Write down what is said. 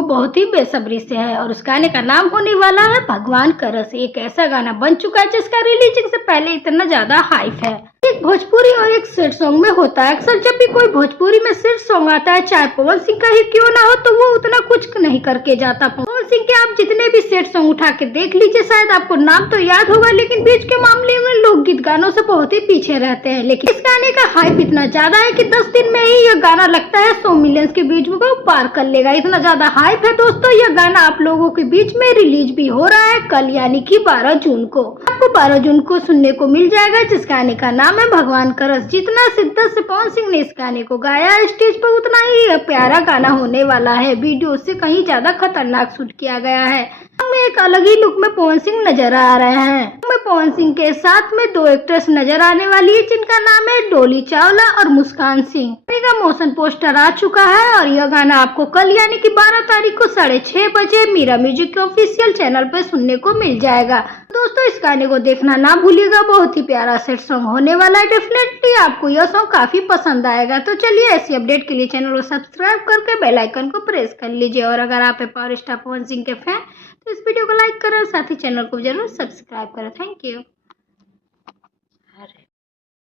वो बहुत ही बेसब्री से है और उस गाने का नाम होने वाला है भगवान करस। एक ऐसा गाना बन चुका है जिसका रिलीजिंग से पहले इतना ज्यादा हाइप है। एक भोजपुरी और एक सैड सॉन्ग में होता है। अक्सर जब भी कोई भोजपुरी में सैड सॉन्ग आता है, चाहे पवन सिंह का ही क्यों ना हो, तो वो उतना कुछ नहीं करके जाता। पवन सिंह के आप जितने भी सैड सॉन्ग उठा के देख लीजिए, शायद आपको नाम तो याद होगा, लेकिन बीच के मामले में लोकगीत गानों से बहुत ही पीछे रहते हैं। लेकिन इस गाने का हाइप इतना ज्यादा है कि 10 दिन में ही यह गाना लगता है 100 मिलियन के बीच में को पार कर लेगा। इतना ज्यादा हाइप है दोस्तों। यह गाना आप लोगों के बीच में रिलीज भी हो रहा है कल, यानी कि 12 जून को। आपको 12 जून को सुनने को मिल जाएगा, जिस गाने का नाम है भगवान करस। जितना शिद्दत से पवन सिंह ने इस गाने को गाया है स्टेज पर, उतना ही यह प्यारा गाना होने वाला है। वीडियो से कहीं ज्यादा खतरनाक शूट किया गया है। हमें एक अलग ही लुक में पवन सिंह नजर आ रहे हैं। हमें पवन सिंह के साथ में 2 एक्ट्रेस नजर आने वाली है, जिनका नाम है डोली चावला और मुस्कान सिंह। का मोशन पोस्टर आ चुका है और यह गाना आपको कल यानी कि 12 तारीख को 6:30 बजे मीरा म्यूजिक के ऑफिशियल चैनल पर सुनने को मिल जाएगा। दोस्तों, इस गाने को देखना ना भूलिएगा। बहुत ही प्यारा सेट सॉन्ग होने वाला है। डेफिनेटली आपको यह सॉन्ग काफी पसंद आएगा। तो चलिए, ऐसी अपडेट के लिए चैनल को सब्सक्राइब करके बेल आइकन को प्रेस कर लीजिए। और अगर आप पावर स्टार पवन सिंह के फैन तो इस वीडियो को लाइक करें, साथ ही चैनल को जरूर सब्सक्राइब करें। Thank you.